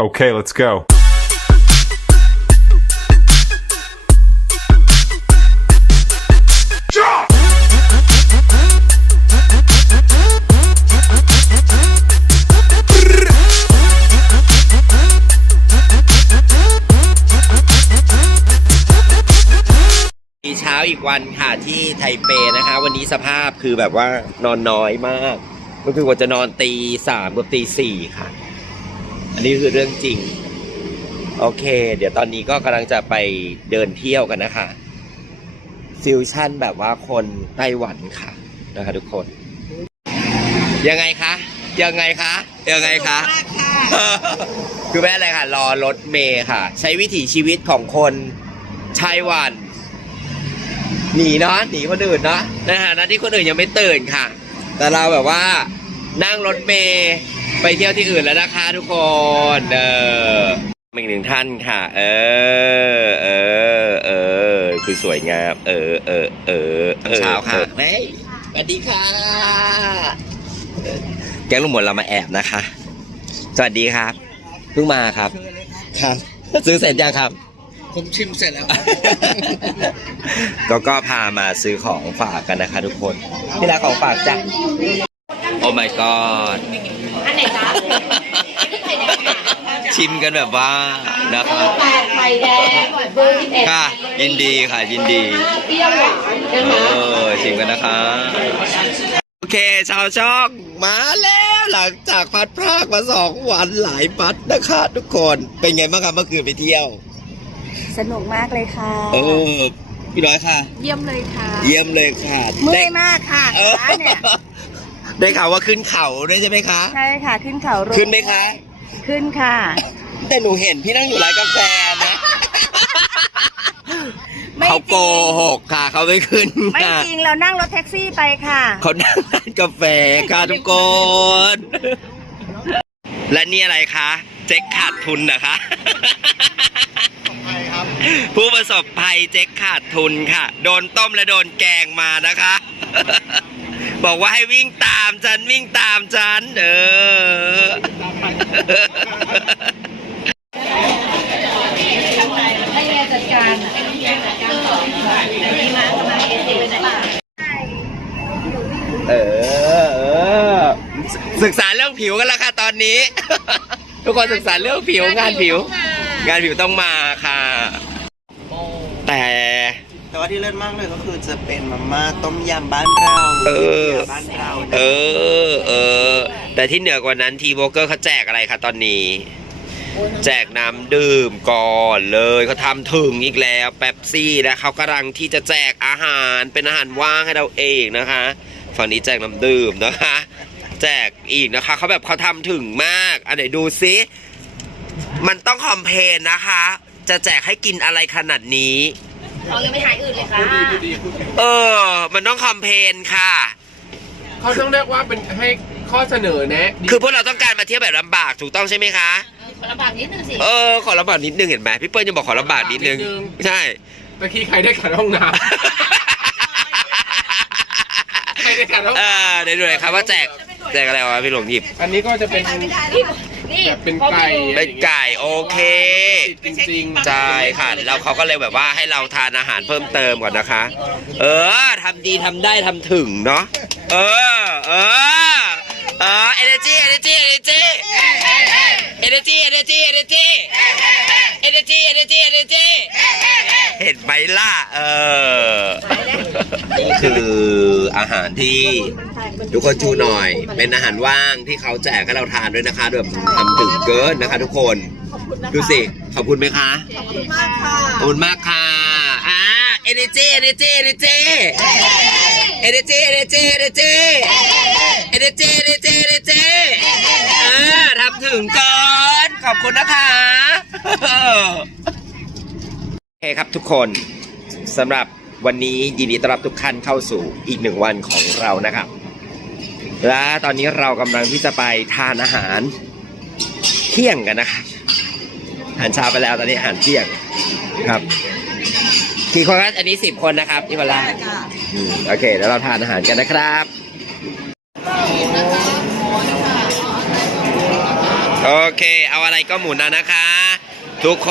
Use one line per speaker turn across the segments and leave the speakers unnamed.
Okay, let's go.
มีเช้าอีกวันค่ะที่ไทเปนะคะ วันนี้สภาพคือแบบว่านอนน้อยมาก ก็คือว่าจะนอนตีสามกับตีสี่ค่ะ อันนี้คือเรื่องจริง โอเค เดี๋ยวตอนนี้ก็กำลังจะไปเดินเที่ยวกันนะคะฟิวชั่นแบบว่าคนไต้หวันค่ะนะคะทุกคน ยังไงคะ ยังไงคะ ยังไงคะ คือแม่อะไรค่ะ รอรถเมย์ค่ะ ใช้วิถีชีวิตของคนไต้หวัน หนีเนาะหนีคนอื่นเนาะในฐานะที่คนอื่นยังไม่ตื่นค่ะ แต่เราแบบว่านั่งรถเมย์ ไปเที่ยวที่อื่นแล้วนะคะทุกคนเอออีกหนึ่งท่านค่ะ เออเออเออคือสวยงามเออเออเออเช้าค่ะเฮ้ยสวัสดีค่ะแก๊งลุงหมดเรามาแอบนะคะ สวัสดีครับเพิ่งมาครับครับซื้อเสร็จยังครับ
ผมชิมเสร็จแล้ว
ก็ก็พามาซื้อของฝากกันนะคะ ทุกคนพี่รักของฝากจ้ะ โอ้ my god
อันไหนจ๊ะไข่แดงค่ะ
ชิมกันแบบว่านะครับ
แปดไข่แดงเบอร์สิบเอ็ด
ค่ะ ยินดีค่ะยินดี
เปรี้ยวหวานนะ
เอ
คะ
อชิมกันนะคะ โอเค ชาวช่องมาแล้วหลังจากพัดพรากมาสองวันหลายปัดนะคะทุกคนเป็นไงบ้างครับเมื่อคืนไปเที่ยว
สนุกมากเลยค่ะ
เออพี่น้อยค่ะ
เยี่ยมเลยค่ะ
เยี่ยมเลยค่ะ
เมื่
ได้
อยมากค่ะ
เออ
ขาเนี่ย
ได้ข่าวว่าขึ้นเขาด้วยใช่ไหมคะ
ใช่ค่ะ ขึ้นเขาโร
ขึ้นไหมคะ
ขึ้นค่ะ
แต่หนูเห็นพี่นั่งอยู่ร้านกาแฟนะ
ไม่
เขาโก
จริง
หกค่ะ เขาไม่ขึ้น
ไม่
ค่ะ
จริงเรานั่งรถแท็กซี่ไปค่ะ
เขานั่งร้านกาแฟค่ะทุกคน และนี่อะไรคะ เจ๊กขาดทุนนะคะ ผู้ประสบภัยเจ๊กขาดทุนค่ะ โดนต้มและโดนแกงมานะคะ บอกว่าให้วิ่งตามฉันวิ่งตามฉันเออ
ให้แกจัดการให้แกจัดการต่อดีมากมาเอซีไปไหน
เออเออ ศึกษาเรื่องผิวกันแล้วค่ะตอนนี้ ทุกคนศึกษาเรื่องผิวงานผิว งานผิวต้องมาค่ะ แต่
แต่ว่าที่เลิศมากเลยก็คือจะเป็นมาม่าต้มยำบ้านเรา
เออ
บ้านเรา
เออ เออ แต่ที่เหนือกว่านั้นทีโบเกอร์เขาแจกอะไรคะตอนนี้ แจกน้ำดื่มก่อนเลยเขาทำถึงอีกแล้วแป๊บซี่นะเขากำลังที่จะแจกอาหารเป็นอาหารว่างให้เราเองนะคะ ฝั่งนี้แจกน้ำดื่มนะคะ แจกอีกนะคะเขาแบบเขาทำถึงมากอันไหนดูซิ มันต้องคอมเพลนนะคะ จะแจกให้กินอะไรขนาดนี้
เรายังไม่หายอื่นเลยค่ะ
เออ มันต้องคอมเพลนค่ะ
เขาต้องเรียกว่าเป็นให้ข้อเสนอแนะ
คือพวกเราต้องการมาเที่ยวแบบลำบากถูกต้องใช่ไหมคะ
ขอลำบากนิดนึงสิ
เออ ขอลำบากนิดนึงเห็นไหมพี่เปิ้ลยังบอกขอลำบากนิดนึง ใช่
ตะกี้ใครได้ขัดห้องน้ำใครได้ขัดห้อง
เอ
น้
อเดี๋ยวดูหน่อยครับว่าแจกแจกอะไรวะพี่หลวงหยิบำ
อันนี้ก็จะเป็น
นี่
แบบเป็นไก่
เป็นไก่โอเค
จริงๆ
ใช่ค่ะแล้วเขาก็เลยแบบว่าให้เราทานอาหารเพิ่มเติมก่อนนะคะ เออทำดีทำได้ทำถึงเนาะเออเออเออ energy energy energy energy energy energy energy energy energy เห็นไหมล่ะ เออ นี่คืออาหารที่ทุกคนชูหน่อย เป็นอาหารว่างที่เขาแจกให้เราทานด้วยนะคะแบบทำถึงเกินนะคะทุกคน ดูสิ ขอบคุณไหมคะ ขอบคุณมากค่ะ ขอบคุณมากค่ะอ่า energy energy energy energy energy energy energy energy energy อ่าทำถึงเกินขอบคุณนะคะโอเคครับทุกคนสำหรับวันนี้ยินดีต้อนรับทุกท่านเข้าสู่อีกหนึ่งวันของเรานะครับ และตอนนี้เรากำลังที่จะไปทานอาหารเที่ยงกันนะครับอาหารเช้าไปแล้วตอนนี้อาหารเที่ยงครับ กี่คนครับอันนี้สิบคนนะครับที่มาล่าอืมโอเคแล้วเราทานอาหารกันนะครับ โอเค เอาอะไรก็หมุนนะนะคะ ทุกค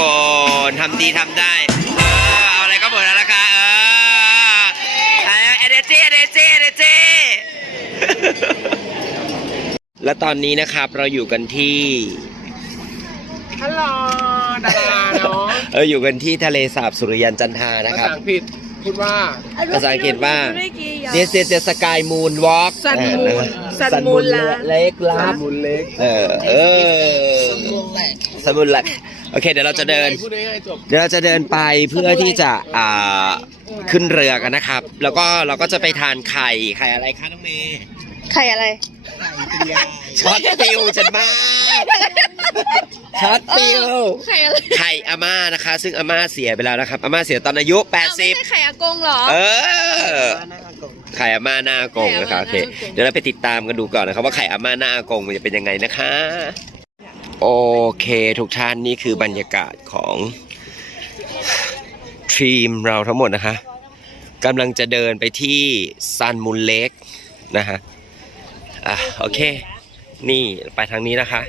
นทำดีทำได้ เออเอาอะไรก็หมุนนะนะคะเออเอเดจีเอเดจีเอเดจีและตอนนี้นะครับเราอยู่กันที่
ฮัลโหลดาราเนาะ
เอออยู่กันที่ทะเลสาบสุริยันจันทรานะ
ภา
ครับ
ษาอังกฤษพูดว่า
ภาษาอังกฤษว่า This is the sky moon walk
Sun moon
สัน
Sun
มู
moon
ล
ละ
เล็กลา
มุนเล็ก
เออเออสมุนละโอเค เดี๋ยวเราจะเดิน
พูดง่ายๆจบ
เดี๋ยวเราจะเดินไปเพื่อที่จะอ่าขึ้นเรือกันนะครับ แล้วก็เราก็จะไปทานไข่ไข่อะไรคะน้องเมย์
ไข่อะไร
ช็อตฟิวฉันมากช็อตฟิว
ไข่อะไร
ไข่อาม่านะคะ ซึ่งอาม่าเสียไปแล้วนะครับอาม่าเสียตอนอายุ
อ้าวไม่ใช่
80
ไข่อากงเหรอ
เออ ไข่อาม่าหน้าอากงนะคะโอเคเดี๋ยวเราไปติดตามกันดูก่อนนะครับว่าไข่อาม่าหน้าอากงมันจะเป็นยังไงนะคะ โอเค ทุกท่านนี่คือบรรยากาศของทีมเราทั้งหมดนะคะกำลังจะเดินไปที่ซันมูลเล็กนะฮะ อะโอเค นี่ไปทางนี้นะคะ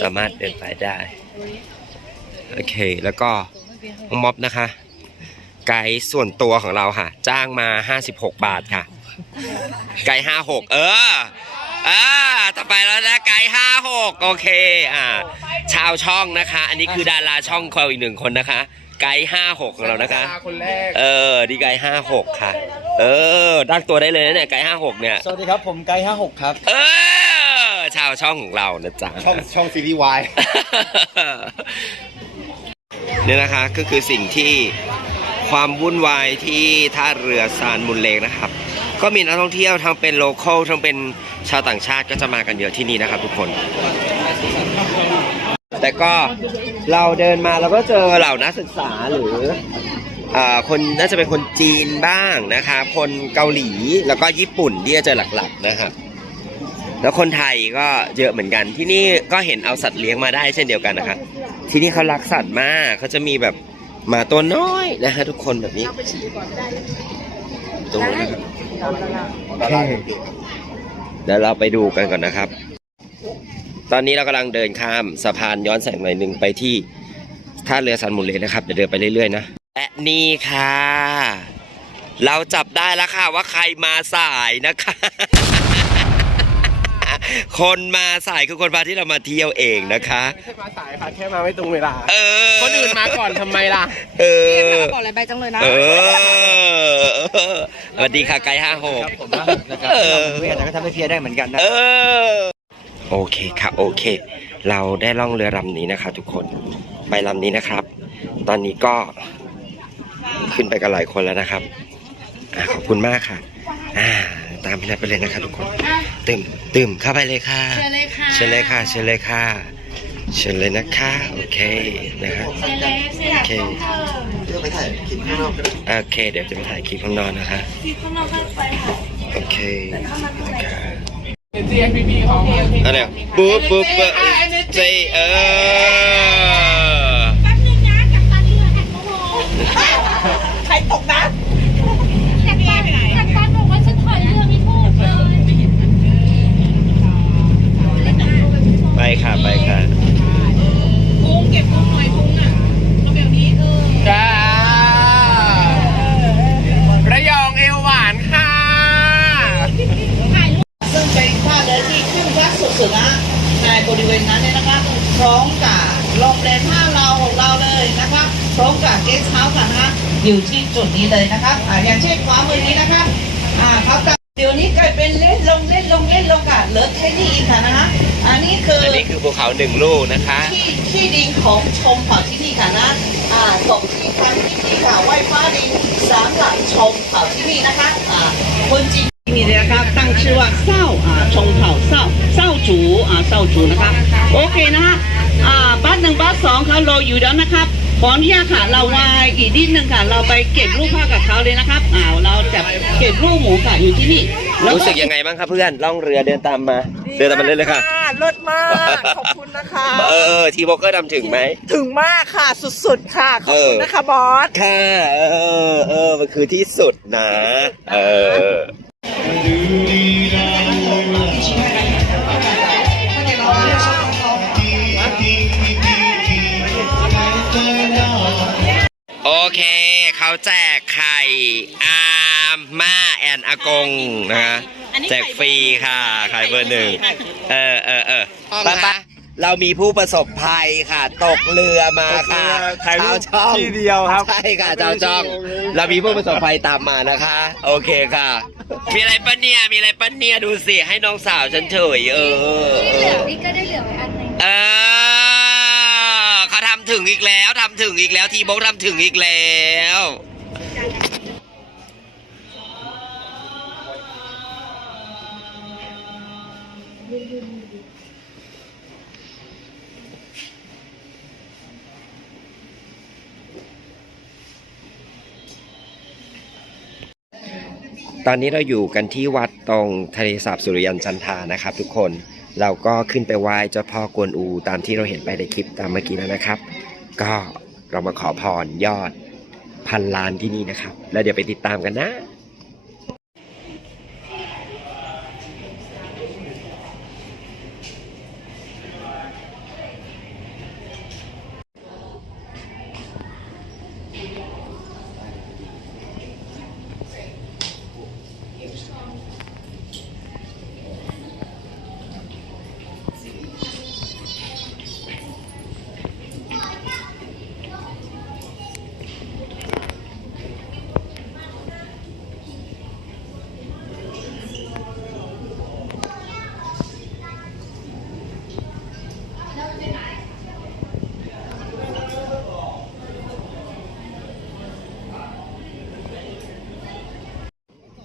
สามารถเดินไปได้ โอเค แล้วก็ม็อบนะคะ ไกด์ส่วนตัวของเราค่ะ จ้างมา 56 บาทค่ะ ไกด์56 เอออ่าต่อไปแล้วนะไกด์56โอเค อ่า ชาวช่องนะคะ อันนี้คือดาราช่องเราอีกหนึ่งคนนะคะ ไกด์56ของเรานะคะ
ดาราคนแรก
เออ ดีไกด์56ค่ะ เออดักตัวได้เลยนะเนี่ยไกด์56เนี่ย
สวัสดีครับผมไกด์56ครับ
เออ ชาวช่องของเรานะจ๊ะ
ช่องช่องซีรีส์วาย
เนี่ยนะคะก็คือสิ่งที่ความวุ่นวายที่ท่าเรือซานมุนเลกนะครับ ก็มีนักท่องเที่ยวทั้งเป็นโลเคอลทั้งเป็นชาวต่างชาติก็จะมากันเยอะที่นี่นะครับทุกคน แต่ก็เราเดินมาเราก็เจอเหล่านักศึกษาหรืออ่าคนน่าจะเป็นคนจีนบ้างนะคะ คนเกาหลีแล้วก็ญี่ปุ่นที่จะเจอหลักๆนะครับแล้วคนไทยก็เยอะเหมือนกันที่นี่ก็เห็นเอาสัตว์เลี้ยงมาได้เช่นเดียวกันนะครับที่นี่เขารักสัตว์มากเขาจะมีแบบหมาตัวน้อยนะฮะทุกคนแบบนี้ตรงนี้นะครับเดี๋ยวเราไปดูกันก่อนนะครับ ตอนนี้เรากำลังเดินข้ามสะพานย้อนแสงหน่อยหนึ่งไปที่ท่าเรือซันมุนเลนะครับเดี๋ยวเดินไปเรื่อยๆนะและนี่ค่ะ เราจับได้แล้วค่ะว่าใครมาสายนะคะ คนมาสายคือคนพาที่เรามาเที่ยวเองนะคะ
ไม่ใช่มาสายค่ะแค่มาไม่ตรงเวลา
เออ
คนอื่นมาก่อนทำไมล่ะ
เออ
บอกอะไรไปจังเลยนะ
เออสวัสดีค่ะไกด์ห้าหก
ผมนะนะครับเพื่อนก็ทำให้เพียได้เหมือนกันนะ
เออ โอเคค่ะโอเค เราได้ล่องเรือลำนี้นะคะ ทุกคนไปลำนี้นะครับ ตอนนี้ก็ขึ้นไปกันหลายคนแล้วนะครับอ่าขอบคุณมากค่ะอ่าตามพี่นัทไปเลยนะคะทุกคนตื่มตื่มเข้าไปเลยค่ะ
เชิญเลยค่ะ
เชิญเลยค่ะเชิญเลยค่ะเชิญเลยนะคะโอเคนะครับ
เชิญเลยเชิญ
โอเค
เดี๋ยวไปถ่ายคลิปข้างนอกก็ได้
โอเค เดี๋ยวจะไปถ่ายคลิปข้างนอกนะคะ
ข้างนอกก็ไปค่ะ
โอเคนะคะ
เอ็นจีเอพีพีเขา
อันเนี้ยปุ๊บปุ๊บปุ๊บเจเออ
แป๊บนึงนะกับตาที่เราแอลกอฮอล์
ใครตกน้ำ
จากตาจากตาบอกว่าฉันถอยเรือไม่ถูกเลย
ไปค่ะไปค่ะ
พุงเก็บพุงหน่อยพุงอะเอาแบบนี้เออ
จ้าระยองเอวหวานค่ะ
ซึ่งเป็นท่าเรือที่ขึ้นวัดสุดๆนะใน บริเวณนั้นเนี่ยนะคะพร้อมกับโรงแรมท่าเราของเราเลยนะคะพร้อมกับเกสต์เฮาส์ค่ะนะคะอยู่ที่จุดนี้เลยนะคะอ่าอย่างเช่นขวามือนี้นะคะอ่าเขาจะเดี๋ยวนี้กลายเป็นเล่นลงเล่นลงเล่นลงค่ะเหลือแค่นี้อีกค่ะนะคะอันนี้คือ
อันนี้คือภูเขาหนึ่งลูกนะคะ
ที่ที่ดินของชมเผ่าที่นี่ค่ะนะอ่าตกที่ทางที่นี่ค่ะไหว้ฟ้าดินสามหลังชมเผ่าที่นี่นะคะอ่าคนจีน นี่เลยนะครับตั้งชื่อว่าเศร้าอ่าชงเผ่าเศร้าเศร้าจูอ่าเศร้าจูนะครับโอเคนะฮะอ่าบัสหนึ่งบัสสองเขารออยู่แล้วนะครับขออนุญาตค่ะเราวายอีกนิดนึงค่ะ เราไปเก็บรูปภาพกับเขาเลยนะครับอ่าเราจะเก็บรูปหมูค่ะอยู่ที่นี่แล้ว
รู้สึกยังไงบ้างครับเพื่อนล่องเรือเดินตามมา เดินตามมาเรื่อยๆค่ะ
เลิศมากขอบคุณนะคะ
เออทีโบเกอร์ทำถึงไหม
ถึงมากค่ะสุดๆค่ะขอบคุณนะคะบอส
ค่ะเออเออมันคือที่สุดนะ เออ โอ
เค
เขาแจกไข่อามาแอนอากงนะคะแจกฟรีค่ะ ไข่เบอร์หนึ่ง เออเออเออ ป้ป้า เรามีผู้ประสบภัยค่ะ ตกเรือมาค่ะ
ถ่ายรู
ชาว
ป
ช่อง
ทีเดียวครับ
ใช่ค่ะชาวช่อง เรามีผู้ประสบภัยตามมานะคะ โอเคค่ะ มีอะไรปะเนี่ยมีอะไรปะเนี่ยดูสิให้น้องสาวฉันเฉยเออ
เหลือพี่ก็ได้เหลือไว้อันหนึง
เออเขาทำถึงอีกแล้วทำถึงอีกแล้วทีโบกทำถึงอีกแล้ว ตอนนี้เราอยู่กันที่วัดตรงทะเลสาบสุริยันจันทานะครับ ทุกคนเราก็ขึ้นไปไหว้เจ้าพ่อกวนอูตามที่เราเห็นไปในคลิปตามเมื่อกี้แล้วนะครับ ก็เรามาขอพรยอดพันล้านที่นี่นะครับ แล้วเดี๋ยวไปติดตามกันนะ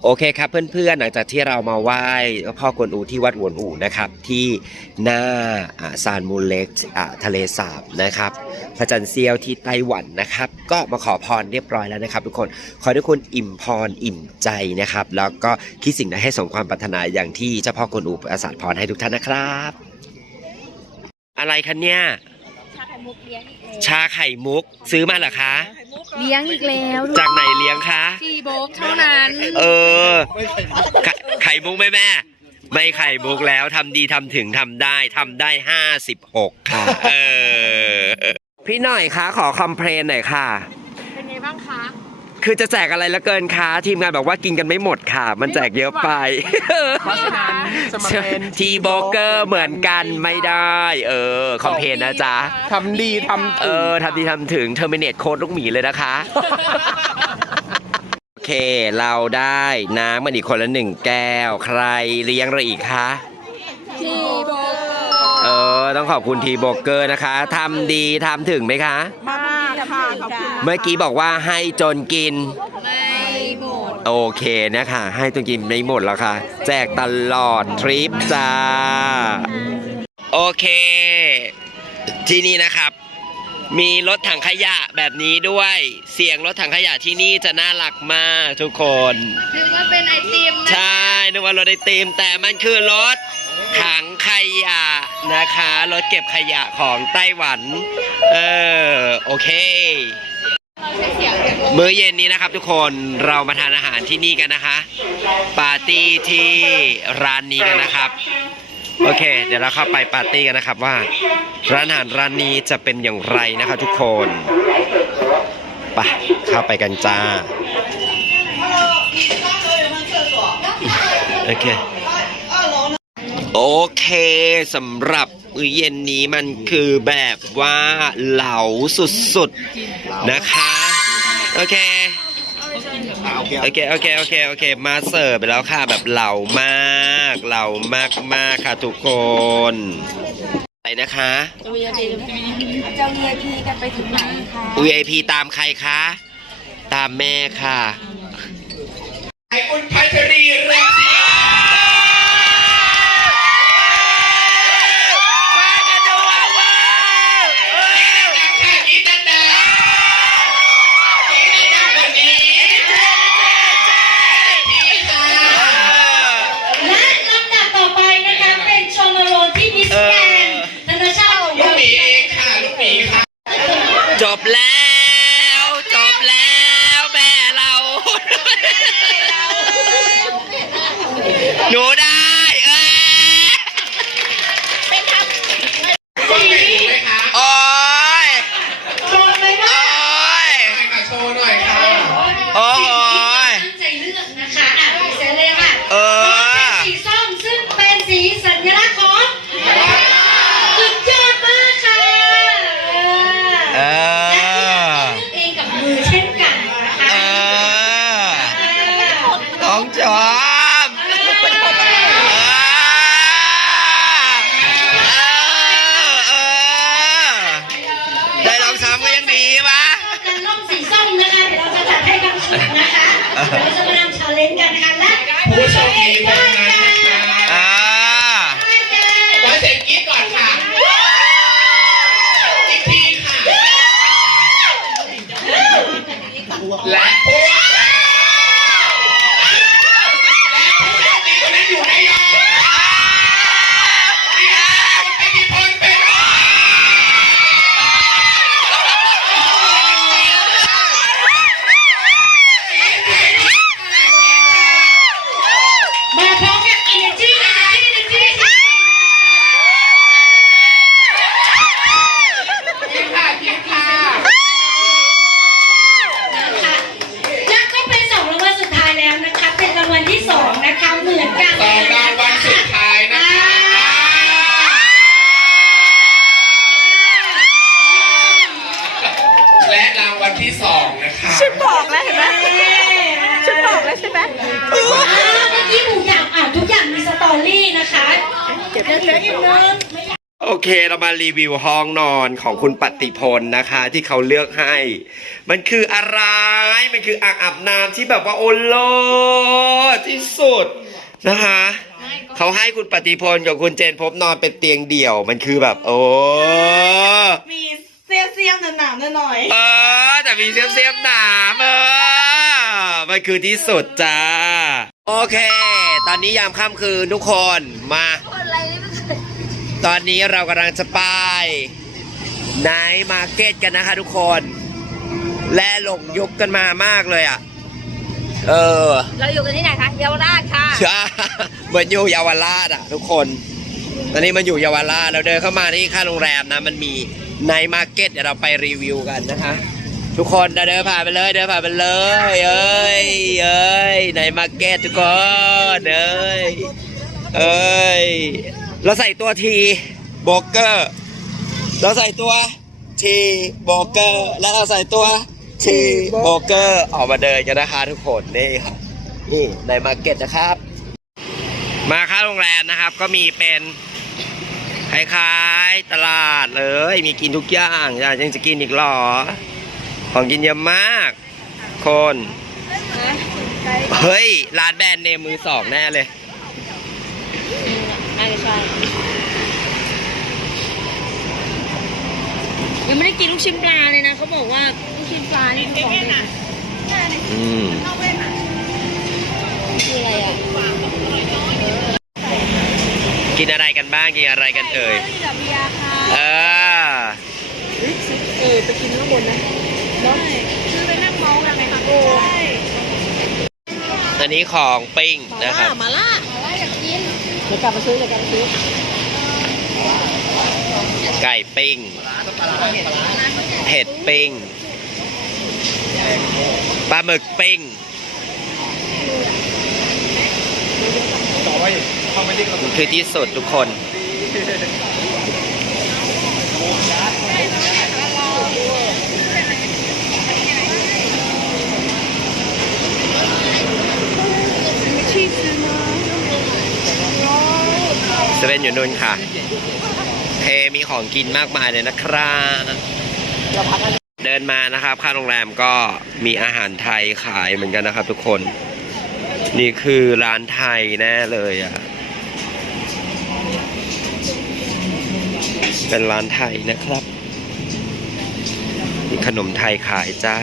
โอเคครับเพื่อนๆ หลังจากที่เรามาไหว้พ่อกวนอูที่วัดหวนอูนะครับ ที่หน้าซานมูลเล็กทะเลสาบนะครับพระจันทร์เซียวที่ไต้หวันนะครับ ก็มาขอพรเรียบร้อยแล้วนะครับ ทุกคนขอให้ทุกคนอิ่มพรอิ่มใจนะครับ แล้วก็คิดสิ่งใดให้สมความปรารถนาอย่างที่เจ้าพ่อกวนอูประสาทพรให้ทุกท่านนะครับ อะไรคะเนี่ย
ข่มุกเลี้ยงอีกแล้ว
ชาไข่มุกซื้อมาเหรอคะ
เลี้ยงอีกแล้ว
จากไหนเลี้ยงคะ
ทีโบกเท่านั้น
เออไข่ไข่มุกไหมแม่ ไม่ไข่มุกแล้วทำดีทำถึงทำได้ทำได้ห้าสิบหกค่ะ เออ พี่หน่อยคะขอคอมเพลนหน่อยค่ะ
เป็นไงบ้างคะ
คือจะแจกอะไรละเกินคะทีมงานบอกว่ากินกันไม่หมดค่ะ มันแจกเยอะไป
เพราะฉะนั้นจะมาเป็น
ทีโบเกอร์เหมือนกันไม่ได้ เออ คอมเพลนนะจ๊ะ
ทำดีทำ
เอ
ถึง
อทำดีทำถึงเทอร์มินเนตโค้ดลูกหมีเลยนะคะโอเค เราได้น้ำมันอีกคนละหนึ่งแก้ว ใครเลี้ยงเราอีกคะ
ทีโบก
เออ ต้องขอบคุณทีโบเกอร์นะคะทำดีทำถึงไหมคะ
มาก ค่ะขอบคุณ
เมื่อกี้บอกว่าให้จนกิน
ไม่หมด
โอเคนะคะ ให้จนกินไม่หมดแล้วค่ะ แจกตลอดทริปจ้า โอเค ที่นี่นะครับ มีรถถังขยะแบบนี้ด้วย เสียงรถถังขยะที่นี่จะน่ารักมากทุกคน
นึกว่าเป็นไอติมนะ
ใช่นึกว่ารถไอติมแต่มันคือรถถังขยะนะคะ รถเก็บขยะของไต้หวัน เออ โอเค มื้อเย็นนี้นะครับทุกคนเรามาทานอาหารที่นี่กันนะคะ ปาร์ตี้ที่ร้านนี้กันนะครับ โอเค เดี๋ยวเราเข้าไปปาร์ตี้กันนะครับว่า ร้านอาหารร้านนี้จะเป็นอย่างไรนะคะทุกคนไปเข้าไปกันจ้าโอเคโอเคสำหรับ มื้อเย็นนี้มันคือแบบว่าเหลาสุดๆนะคะโอเค โอเค โอเค โอเค โอเค มาเสิร์ฟไปแล้วค่ะ แบบเหลามาก เหลามากมากๆค่ะทุกคนไปนะคะ
เจ้าเมียพีกันไปถึงไหนคะ
VIP ตามใครคะ ตามแม่ค่ะ
คุณพัชรีเรือง จ
บแล้
ว และ
รางวัล
ที่
สองนะคะ
บอกแล้วเห็นไหมฉันบอกแล้วใช่ไหม
เมื่อกี้หมูอยากอ่านทุกอย่างมีสตอรี่นะคะ
เก็บเหลืออีกนึง
โอเคเรามารีวิวห้องนอนของคุณปฏิพลนะคะ ที่เขาเลือกให้ มันคืออะไร มันคืออ่างอาบน้ำที่แบบว่าโอโลที่สุดนะคะ เขาให้คุณปฏิพลกับคุณเจนพบนอนเป็นเตียงเดี่ยว มันคือแบบ โอ้
มี เสี้ยเสี้ยมหนามๆหน่อย
เออแต่มีเสียมเสียมๆหนามเออมันคือที่สุดจ้า โอเค ตอนนี้ยามค่ำคืนทุกคนมา ตอนนี้เรากำลังจะไปไนท์มาร์เก็ตกันนะคะทุกคน และหลงยุคกันมามากเลยอะ เออ
เราอยู่กันที่ไหนคะเยาวราชค่ะ
ใช่เหมือนอยู่เยาวราชอะ ทุกคน ตอนนี้มันอยู่เยาวราชเราเดินเข้ามาที่ข้างโรงแรมนะมันมี ไนมาร์เก็ตเดี๋ยวเราไปรีวิวกันนะคะ ทุกคนเดินผ่านไปเลยเดินผ่านไปเลยเอ้ยเอ้ยไนมาร์เก็ตทุกคนเอ้ยเอ้ยเราใส่ตัวทีโบรกเกอร์เราใส่ตัวทีโบรกเกอร์แล้วเราใส่ตัวทีโบรกเกอร์ออกมาเดินกันนะคะทุกคนนี่ครับนี่ในมาร์เก็ตนะครับ มาเข้าโรงแรมนะครับ ก็มีเป็น คล้ายๆตลาดเลย มีกินทุกอย่างอยากยังจะกินอีกเหรอ ของกินเยอะมาก คน เฮ้ย ร้านแบรนด์เนมมือสองแน่เลย
น่าจะใช่ยังไม่ได้กินลูกชิ้นปลาเลยนะเขาบอกว่าลูกชิ้นปลานี่คือของเด็ด
อืม
คืออะไรอะ
กินอะไรกันบ้างกินอะไรกันเอ่ย
นี่กับเบียร์ค่ะ
เออ
เออไปกินข้างบนนะเนาะซื้อไปนั่งเมาอะไรคะโอ้
อันนี้ของปิ้งนะครับ
มาล่ามาล่าอยากกินเดี๋ยวกลับมาซื้อเดี๋ยวกลับมาซื้อ
ไก่ปิ้งเห็ดปิ้งปลาหมึกปิ้ง คือที่สุดทุกคน เซเว่นอยู่นู่นค่ะ เทมีของกินมากมายเลยนะครับเดินมานะครับข้างโรงแรมก็มีอาหารไทยขายเหมือนกันนะครับทุกคน นี่คือร้านไทยแน่เลยอะ เป็นร้านไทยนะครับ มีขนมไทยขายจ้า